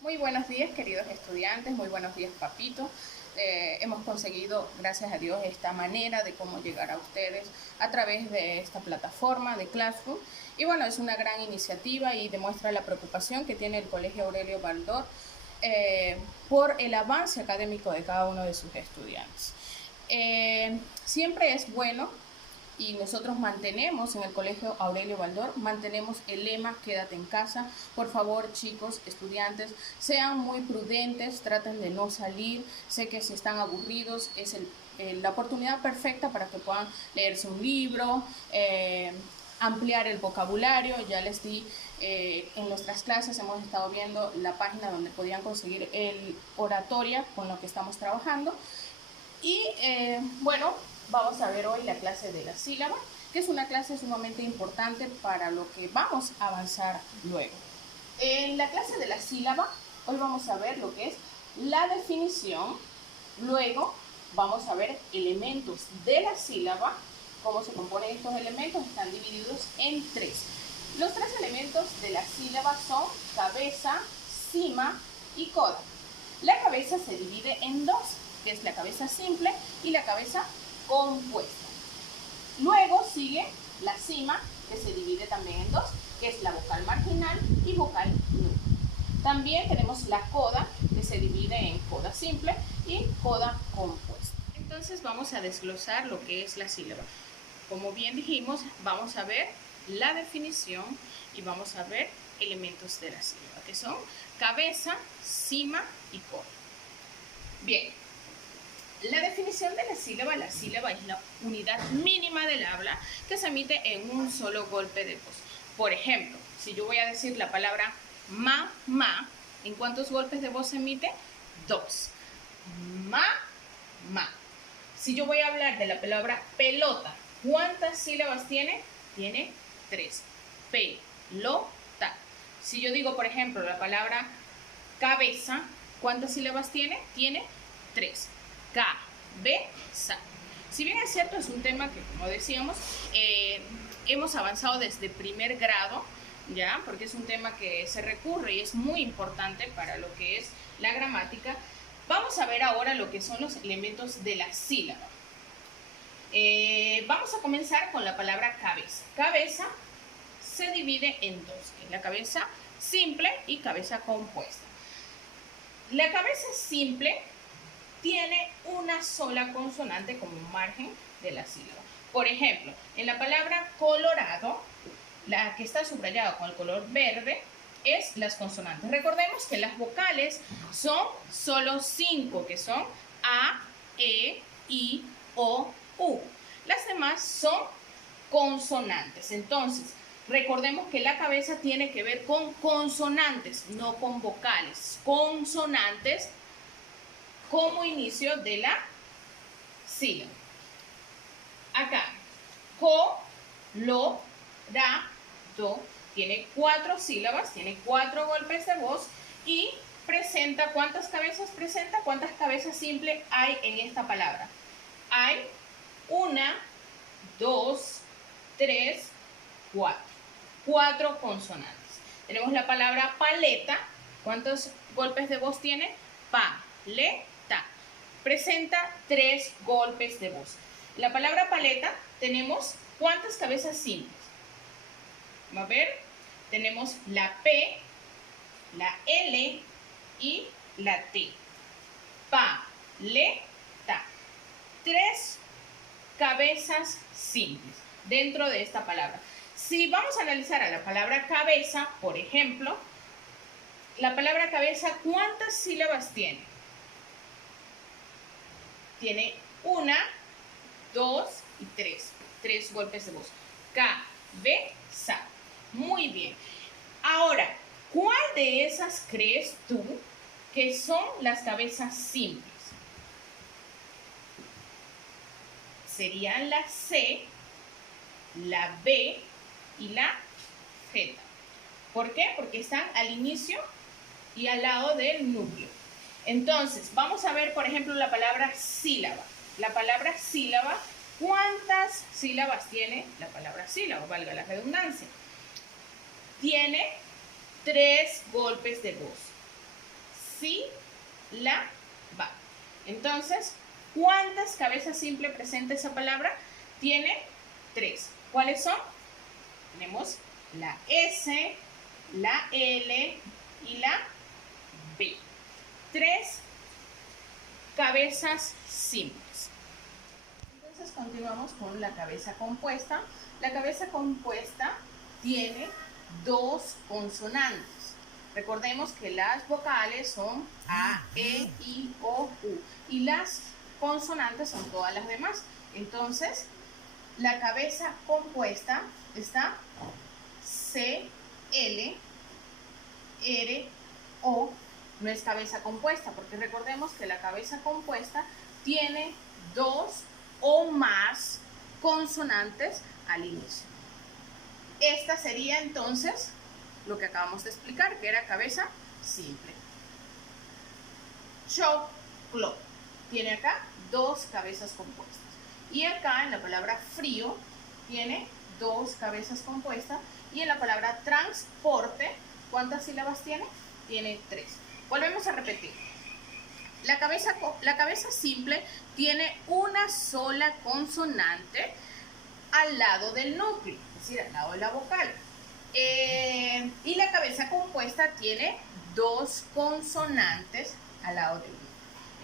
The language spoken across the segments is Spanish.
Muy buenos días, queridos estudiantes, muy buenos días, papito. Hemos conseguido, gracias a Dios, esta manera de cómo llegar a ustedes a través de esta plataforma de Classroom. Y bueno, es una gran iniciativa y demuestra la preocupación que tiene el Colegio Aurelio Baldor por el avance académico de cada uno de sus estudiantes. Siempre es bueno y nosotros mantenemos en el Colegio Aurelio Baldor, mantenemos el lema quédate en casa. Por favor, chicos, estudiantes, sean muy prudentes, traten de no salir. Sé que si están aburridos es la oportunidad perfecta para que puedan leerse un libro, ampliar el vocabulario. Ya les di en nuestras clases, hemos estado viendo la página donde podían conseguir el oratoria con lo que estamos trabajando. Y bueno, vamos a ver hoy la clase de la sílaba, que es una clase sumamente importante para lo que vamos a avanzar luego. En la clase de la sílaba, hoy vamos a ver lo que es la definición, luego vamos a ver elementos de la sílaba, cómo se componen estos elementos, están divididos en tres. Los tres elementos de la sílaba son cabeza, cima y coda. La cabeza se divide en dos, que es la cabeza simple y la cabeza compuesta. Luego sigue la cima, que se divide también en dos, que es la vocal marginal y vocal núcleo. También tenemos la coda, que se divide en coda simple y coda compuesta. Entonces vamos a desglosar lo que es la sílaba. Como bien dijimos, vamos a ver la definición y vamos a ver elementos de la sílaba, que son cabeza, cima y coda. Bien, la definición de la sílaba es la unidad mínima del habla que se emite en un solo golpe de voz. Por ejemplo, si yo voy a decir la palabra ma, ¿en cuántos golpes de voz se emite? Dos. Ma. Si yo voy a hablar de la palabra pelota, ¿cuántas sílabas tiene? Tiene tres. Pelota. Si yo digo, por ejemplo, la palabra cabeza, ¿cuántas sílabas tiene? Tiene tres. Cabeza. Si bien es cierto, es un tema que, como decíamos, hemos avanzado desde primer grado, ¿ya? Porque es un tema que se recurre y es muy importante para lo que es la gramática. Vamos a ver ahora lo que son los elementos de la sílaba. Vamos a comenzar con la palabra cabeza. Cabeza se divide en dos, que es la cabeza simple y cabeza compuesta. La cabeza simple tiene una sola consonante como margen de la sílaba. Por ejemplo, en la palabra colorado, la que está subrayada con el color verde es las consonantes. Recordemos que las vocales son solo 5, que son A, E, I, O, U. Las demás son consonantes. Entonces, recordemos que la cabeza tiene que ver con consonantes, no con vocales. Consonantes como inicio de la sílaba. Acá, co, lo, ra, do, tiene 4 sílabas, tiene 4 golpes de voz y presenta, ¿cuántas cabezas presenta? ¿Cuántas cabezas simples hay en esta palabra? Hay 1, 2, 3, 4. 4 consonantes. Tenemos la palabra paleta. ¿Cuántos golpes de voz tiene? Paleta. Presenta 3 golpes de voz. La palabra paleta tenemos ¿cuántas cabezas simples? Vamos a ver. Tenemos la P, la L y la T. Paleta. 3 cabezas simples dentro de esta palabra. Si vamos a analizar a la palabra cabeza, por ejemplo, la palabra cabeza, ¿cuántas sílabas tiene? Tiene 1, 2 y 3. 3 golpes de voz. Cabeza. Muy bien. Ahora, ¿cuál de esas crees tú que son las cabezas simples? Serían la C, la B y la Z. ¿Por qué? Porque están al inicio y al lado del núcleo. Entonces, vamos a ver, por ejemplo, la palabra sílaba. La palabra sílaba, ¿cuántas sílabas tiene la palabra sílaba? Valga la redundancia. Tiene 3 golpes de voz. sílaba. Entonces, ¿cuántas cabezas simples presenta esa palabra? Tiene 3. ¿Cuáles son? Tenemos la S, la L y la B. 3 cabezas simples. Entonces continuamos con la cabeza compuesta. La cabeza compuesta tiene 2 consonantes. Recordemos que las vocales son A, E, I, O, U. Y las consonantes son todas las demás. Entonces, la cabeza compuesta está C, L, R, O. No es cabeza compuesta, porque recordemos que la cabeza compuesta tiene 2 o más consonantes al inicio. Esta sería entonces lo que acabamos de explicar, que era cabeza simple. Choclo tiene acá 2 cabezas compuestas. Y acá en la palabra frío tiene 2 cabezas compuestas. Y en la palabra transporte, ¿cuántas sílabas tiene? Tiene 3. Volvemos a repetir. La cabeza simple tiene una sola consonante al lado del núcleo, es decir, al lado de la vocal. Y la cabeza compuesta tiene 2 consonantes al lado del núcleo.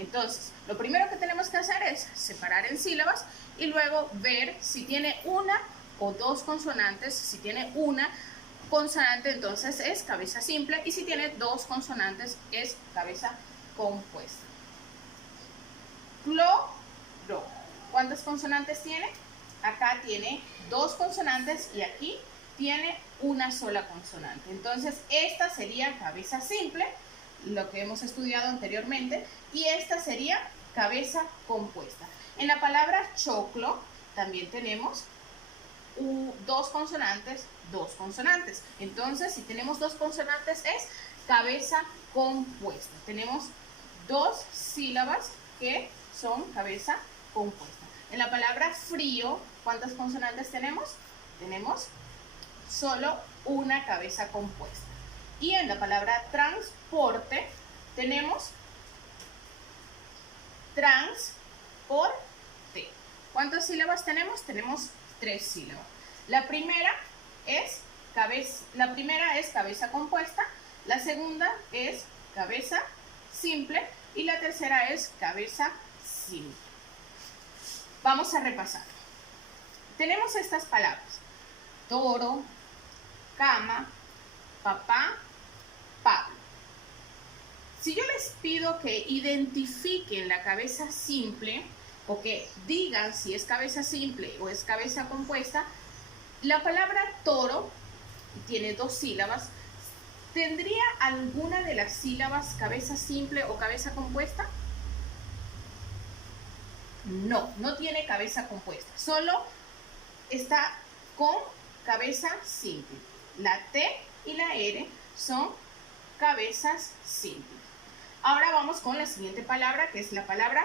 Entonces, lo primero que tenemos que hacer es separar en sílabas y luego ver si tiene una o 2 consonantes. Si tiene una consonante, entonces es cabeza simple, y si tiene 2 consonantes es cabeza compuesta. Cloro. ¿Cuántas consonantes tiene? Acá tiene 2 consonantes y aquí tiene una sola consonante. Entonces, esta sería cabeza simple, lo que hemos estudiado anteriormente, y esta sería cabeza compuesta. En la palabra choclo también tenemos 2 consonantes, 2 consonantes. Entonces, si tenemos 2 consonantes es cabeza compuesta. Tenemos 2 sílabas que son cabeza compuesta. En la palabra frío, ¿cuántas consonantes tenemos? Tenemos solo una cabeza compuesta. Y en la palabra transporte tenemos transporte. ¿Cuántas sílabas tenemos? Tenemos 3 sílabas. La primera es cabeza compuesta, la segunda es cabeza simple y la tercera es cabeza simple. Vamos a repasar. Tenemos estas palabras: toro, cama, papá, Pablo. Si yo les pido que identifiquen la cabeza simple o que digan si es cabeza simple o es cabeza compuesta, la palabra toro tiene 2 sílabas. ¿Tendría alguna de las sílabas cabeza simple o cabeza compuesta? No, no tiene cabeza compuesta. Solo está con cabeza simple. La T y la R son cabezas simples. Ahora vamos con la siguiente palabra, que es la palabra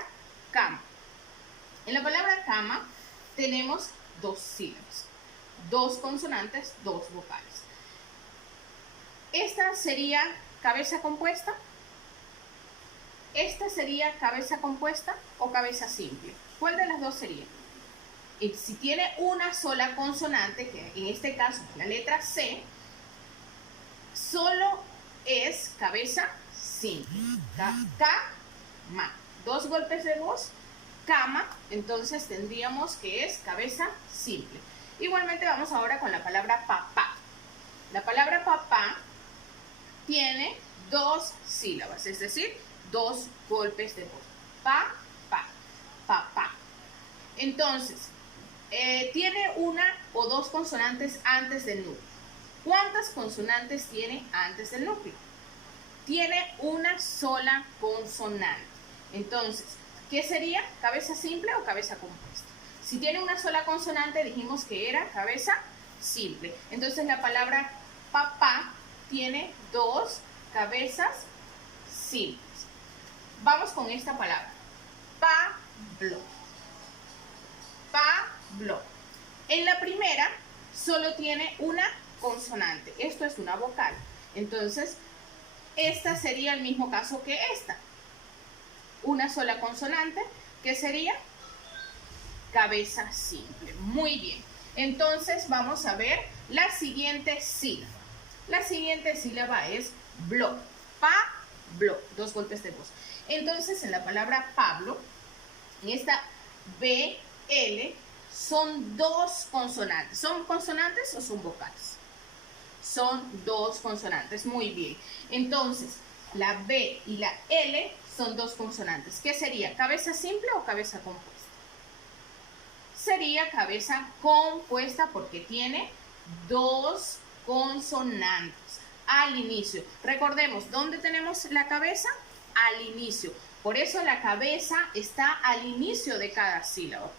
cama. En la palabra cama tenemos 2 sílabas, 2 consonantes, 2 vocales. Esta sería cabeza compuesta. Esta sería cabeza compuesta o cabeza simple. ¿Cuál de las dos sería? Si tiene una sola consonante, que en este caso es la letra C, solo es cabeza simple. Cama. 2 golpes de voz, cama, entonces tendríamos que es cabeza simple. Igualmente vamos ahora con la palabra papá. La palabra papá tiene 2 sílabas, es decir, 2 golpes de voz. Papá. Entonces, tiene una o 2 consonantes antes del núcleo. ¿Cuántas consonantes tiene antes del núcleo? Tiene una sola consonante. Entonces, ¿qué sería? ¿Cabeza simple o cabeza compuesta? Si tiene una sola consonante, dijimos que era cabeza simple. Entonces, la palabra papá tiene 2 cabezas simples. Vamos con esta palabra. Pablo. En la primera solo tiene una consonante. Esto es una vocal. Entonces, esta sería el mismo caso que esta. Una sola consonante, que sería cabeza simple. Muy bien. Entonces vamos a ver la siguiente sílaba. La siguiente sílaba es blo. Pablo. 2 golpes de voz. Entonces en la palabra Pablo, en esta BL, son 2 consonantes. ¿Son consonantes o son vocales? Son 2 consonantes. Muy bien. Entonces, la B y la L son 2 consonantes. ¿Qué sería? ¿Cabeza simple o cabeza compuesta? Sería cabeza compuesta porque tiene 2 consonantes al inicio. Recordemos, ¿dónde tenemos la cabeza? Al inicio. Por eso la cabeza está al inicio de cada sílaba.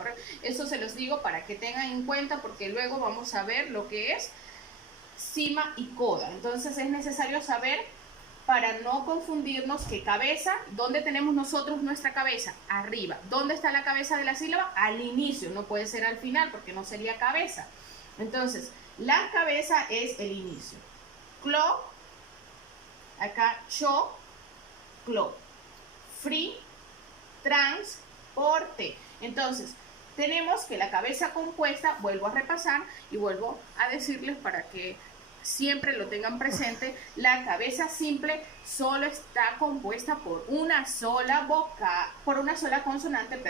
Eso se los digo para que tengan en cuenta, porque luego vamos a ver lo que es cima y coda. Entonces es necesario saber, para no confundirnos, que cabeza, ¿dónde tenemos nosotros nuestra cabeza? Arriba. ¿Dónde está la cabeza de la sílaba? Al inicio, no puede ser al final porque no sería cabeza. Entonces, la cabeza es el inicio. Clo, acá cho, clo. Free, transporte. Entonces, tenemos que la cabeza compuesta, vuelvo a repasar y vuelvo a decirles para que siempre lo tengan presente, la cabeza simple solo está compuesta por una sola consonante,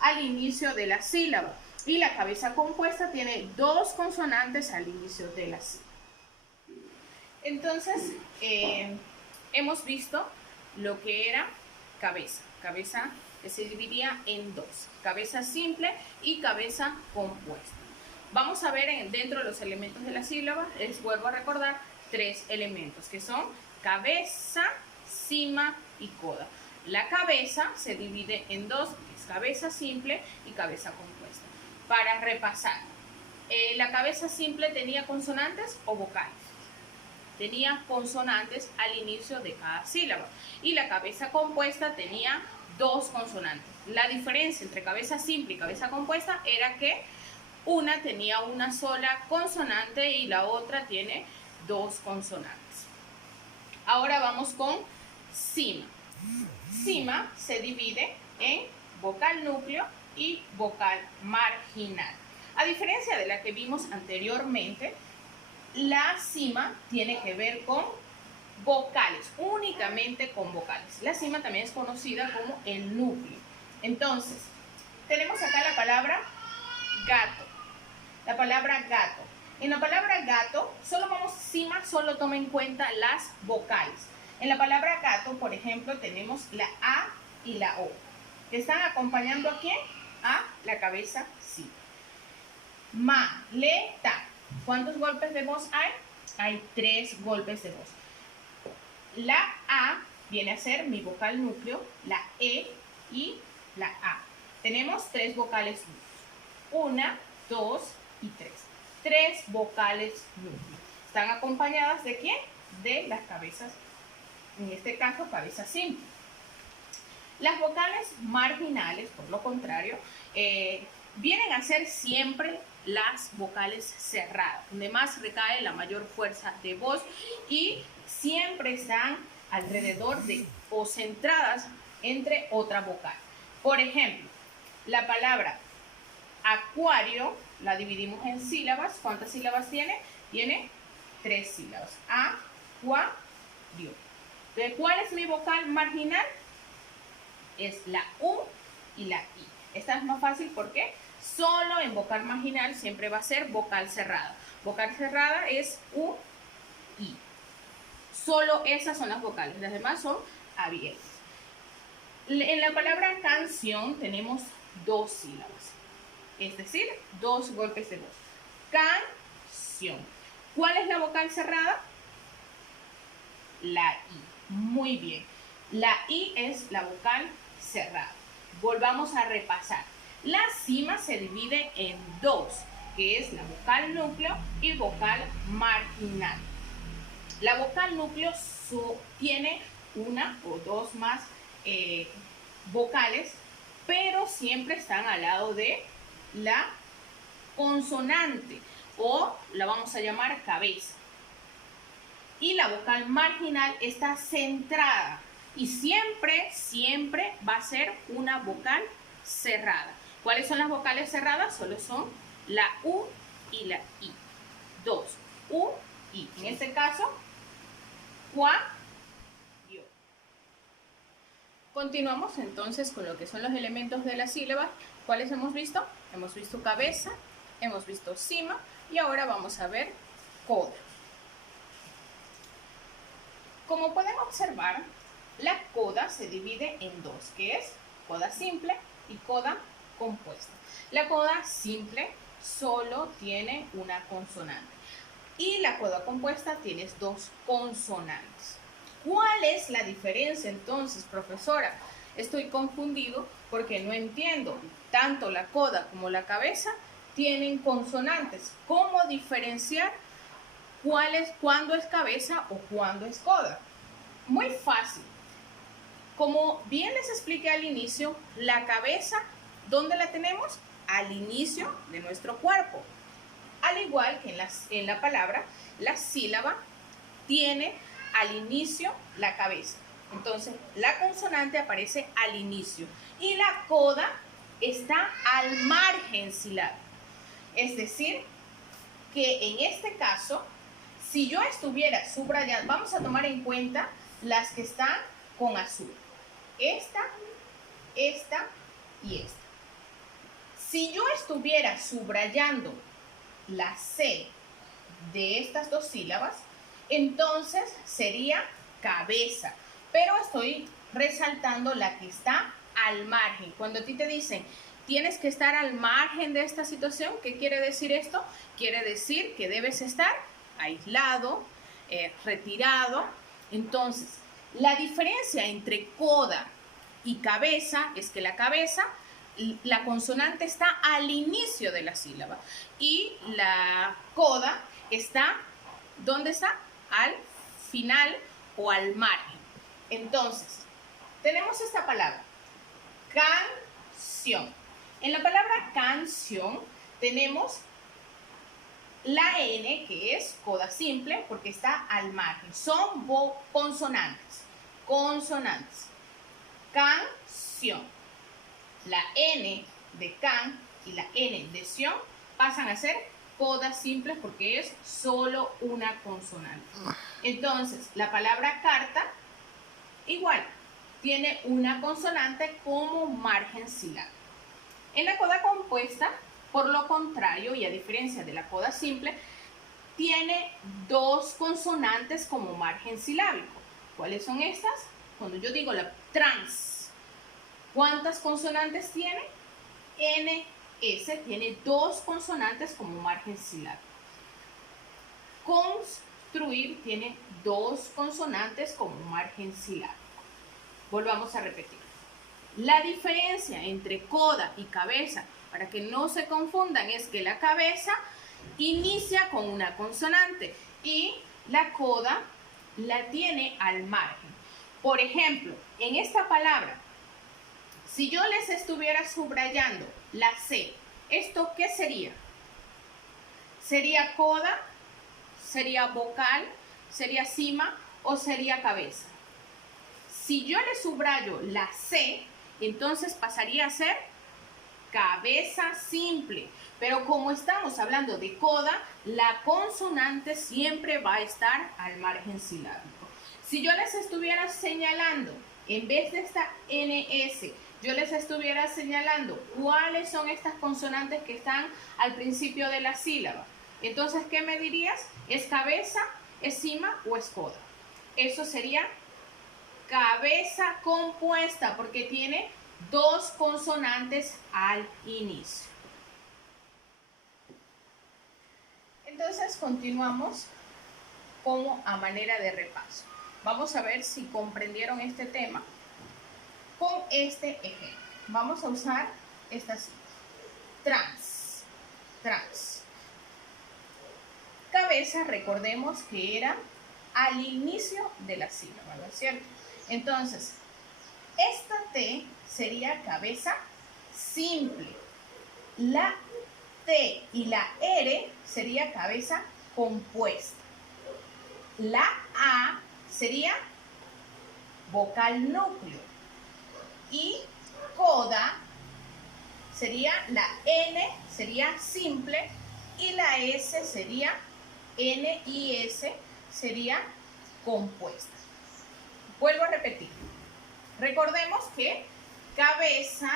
al inicio de la sílaba. Y la cabeza compuesta tiene 2 consonantes al inicio de la sílaba. Entonces, hemos visto lo que era cabeza. Cabeza que se dividía en 2, cabeza simple y cabeza compuesta. Vamos a ver dentro de los elementos de la sílaba, les vuelvo a recordar 3 elementos, que son cabeza, cima y coda. La cabeza se divide en 2, que es cabeza simple y cabeza compuesta. Para repasar, ¿la cabeza simple tenía consonantes o vocales? Tenía consonantes al inicio de cada sílaba. Y la cabeza compuesta tenía 2 consonantes. La diferencia entre cabeza simple y cabeza compuesta era que una tenía una sola consonante y la otra tiene 2 consonantes. Ahora vamos con cima. Cima se divide en vocal núcleo y vocal marginal. A diferencia de la que vimos anteriormente, la cima tiene que ver con vocales, únicamente con vocales. La cima también es conocida como el núcleo. Entonces, tenemos acá la palabra gato. La palabra gato. En la palabra gato, cima solo toma en cuenta las vocales. En la palabra gato, por ejemplo, tenemos la A y la O, que están acompañando ¿a quién? A la cabeza sí. Maleta. ¿Cuántos golpes de voz hay? Hay 3 golpes de voz. La A viene a ser mi vocal núcleo, la E y la A. Tenemos 3 vocales núcleos. 1, 2 y 3. 3 vocales núcleos. ¿Están acompañadas de quién? De las cabezas, en este caso cabeza simple. Las vocales marginales, por lo contrario, vienen a ser siempre las vocales cerradas, donde más recae la mayor fuerza de voz y siempre están alrededor de o centradas entre otra vocal. Por ejemplo, la palabra acuario la dividimos en sílabas. ¿Cuántas sílabas tiene? Tiene 3 sílabas. Acuario. ¿De cuál es mi vocal marginal? Es la U y la I. Esta es más fácil porque solo en vocal marginal siempre va a ser vocal cerrada. Vocal cerrada es U, I. Solo esas son las vocales, las demás son abiertas. En la palabra canción tenemos 2 sílabas, es decir, 2 golpes de voz. Canción. ¿Cuál es la vocal cerrada? La I. Muy bien. La I es la vocal cerrada. Volvamos a repasar. La cima se divide en 2, que es la vocal núcleo y vocal marginal. La vocal núcleo tiene 1 o 2 más vocales, pero siempre están al lado de la consonante, o la vamos a llamar cabeza. y la vocal marginal está centrada y siempre va a ser una vocal cerrada. ¿Cuáles son las vocales cerradas? Solo son la U y la I. Dos, U, I. En este caso, cua, yo. Continuamos entonces con lo que son los elementos de la sílaba. ¿Cuáles hemos visto? Hemos visto cabeza, hemos visto cima y ahora vamos a ver coda. Como pueden observar, la coda se divide en dos, que es coda simple y coda compuesta. La coda simple solo tiene una consonante y la coda compuesta tiene dos consonantes. ¿Cuál es la diferencia entonces, profesora? Estoy confundido porque no entiendo. Tanto la coda como la cabeza tienen consonantes. ¿Cómo diferenciar cuándo es cabeza o cuándo es coda? Muy fácil. Como bien les expliqué al inicio, la cabeza, ¿dónde la tenemos? Al inicio de nuestro cuerpo. Al igual que en la palabra, la sílaba tiene al inicio la cabeza. Entonces, la consonante aparece al inicio y la coda está al margen silábico. Es decir, que en este caso, si yo estuviera subrayando, vamos a tomar en cuenta las que están con azul. Esta y esta. Si yo estuviera subrayando la C de estas dos sílabas, entonces sería cabeza. Pero estoy resaltando la que está al margen. Cuando a ti te dicen, tienes que estar al margen de esta situación, ¿qué quiere decir esto? Quiere decir que debes estar aislado, retirado. Entonces, la diferencia entre coda y cabeza es que la cabeza, la consonante está al inicio de la sílaba y la coda está, ¿dónde está? Al final o al margen. Entonces, tenemos esta palabra, canción. En la palabra canción tenemos la N, que es coda simple, porque está al margen. Son consonantes. Consonantes. Canción. La N de can y la N de ción pasan a ser codas simples porque es solo una consonante. Entonces, la palabra carta, igual, tiene una consonante como margen silábico. En la coda compuesta, por lo contrario, y a diferencia de la coda simple, tiene dos consonantes como margen silábico. ¿Cuáles son estas? Cuando yo digo la trans, ¿cuántas consonantes tiene? NS tiene dos consonantes como margen silábico. Construir tiene dos consonantes como margen silábico. Volvamos a repetir. La diferencia entre coda y cabeza, para que no se confundan, es que la cabeza inicia con una consonante y la coda la tiene al margen. Por ejemplo, en esta palabra, si yo les estuviera subrayando la C, ¿esto qué sería? ¿Sería coda? ¿Sería vocal? ¿Sería cima? ¿O sería cabeza? Si yo le subrayo la C, entonces pasaría a ser cabeza simple. Pero como estamos hablando de coda, la consonante siempre va a estar al margen silábico. Si yo les estuviera señalando, en vez de esta NS, yo les estuviera señalando cuáles son estas consonantes que están al principio de la sílaba, entonces, ¿qué me dirías? ¿Es cabeza, es cima o es coda? Eso sería cabeza compuesta porque tiene dos consonantes al inicio. Entonces continuamos como a manera de repaso. Vamos a ver si comprendieron este tema con este ejemplo. Vamos a usar esta cita. Trans, trans. Cabeza, recordemos que era al inicio de la sílaba, ¿no es cierto? Entonces, esta T sería cabeza simple. La T y la R sería cabeza compuesta. La A sería vocal núcleo y coda sería la N, sería simple, y la S sería NIS, sería compuesta. Vuelvo a repetir. Recordemos que cabeza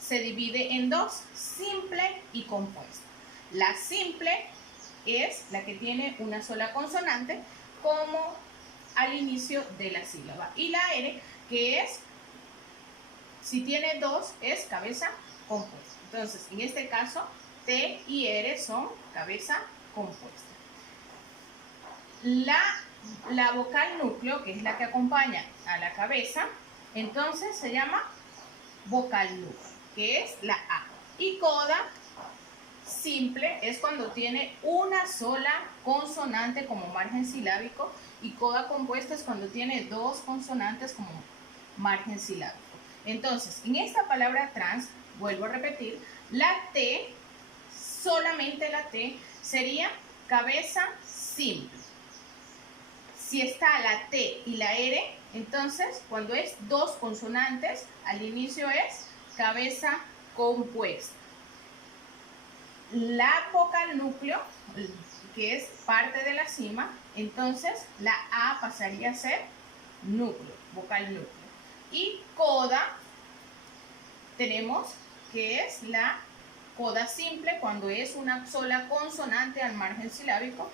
se divide en dos, simple y compuesta. La simple es la que tiene una sola consonante como al inicio de la sílaba. Y la R, que es, si tiene dos, es cabeza compuesta. Entonces, en este caso, T y R son cabeza compuesta. La vocal núcleo, que es la que acompaña a la cabeza, entonces se llama vocal núcleo, que es la A. Y coda simple es cuando tiene una sola consonante como margen silábico, y coda compuesta es cuando tiene dos consonantes como margen silábico. Entonces, en esta palabra trans, vuelvo a repetir, la T, solamente la T, sería cabeza simple. Si está la T y la R, entonces cuando es dos consonantes, al inicio es cabeza compuesta. La vocal núcleo, que es parte de la cima, entonces la A pasaría a ser núcleo, vocal núcleo. Y coda, tenemos que es la coda simple cuando es una sola consonante al margen silábico,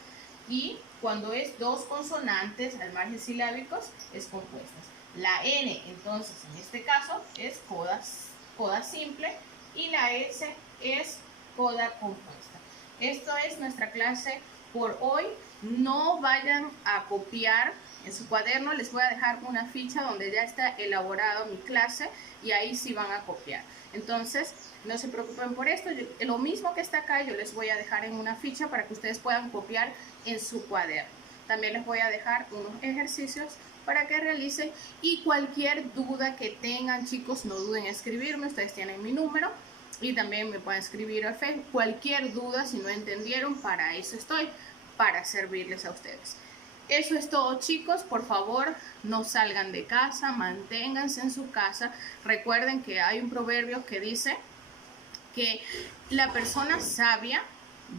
y cuando es dos consonantes al margen silábicos es compuestas. La N, entonces, en este caso, es coda simple, y la S es coda compuesta. Esto es nuestra clase por hoy. No vayan a copiar en su cuaderno, les voy a dejar una ficha donde ya está elaborado mi clase y ahí sí van a copiar. Entonces, no se preocupen por esto, lo mismo que está acá yo les voy a dejar en una ficha para que ustedes puedan copiar en su cuaderno. También les voy a dejar unos ejercicios para que realicen, y cualquier duda que tengan, chicos, no duden en escribirme, ustedes tienen mi número y también me pueden escribir al Facebook. Cualquier duda, si no entendieron, para eso estoy, para servirles a ustedes. Eso es todo, chicos. Por favor, no salgan de casa, manténganse en su casa. Recuerden que hay un proverbio que dice que la persona sabia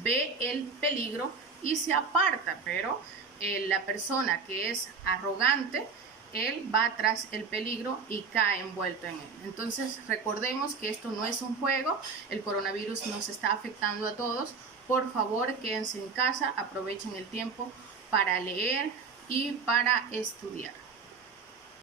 ve el peligro y se aparta, pero la persona que es arrogante, él va tras el peligro y cae envuelto en él. Entonces, recordemos que esto no es un juego, el coronavirus nos está afectando a todos. Por favor, quédense en casa, aprovechen el tiempo para leer y para estudiar.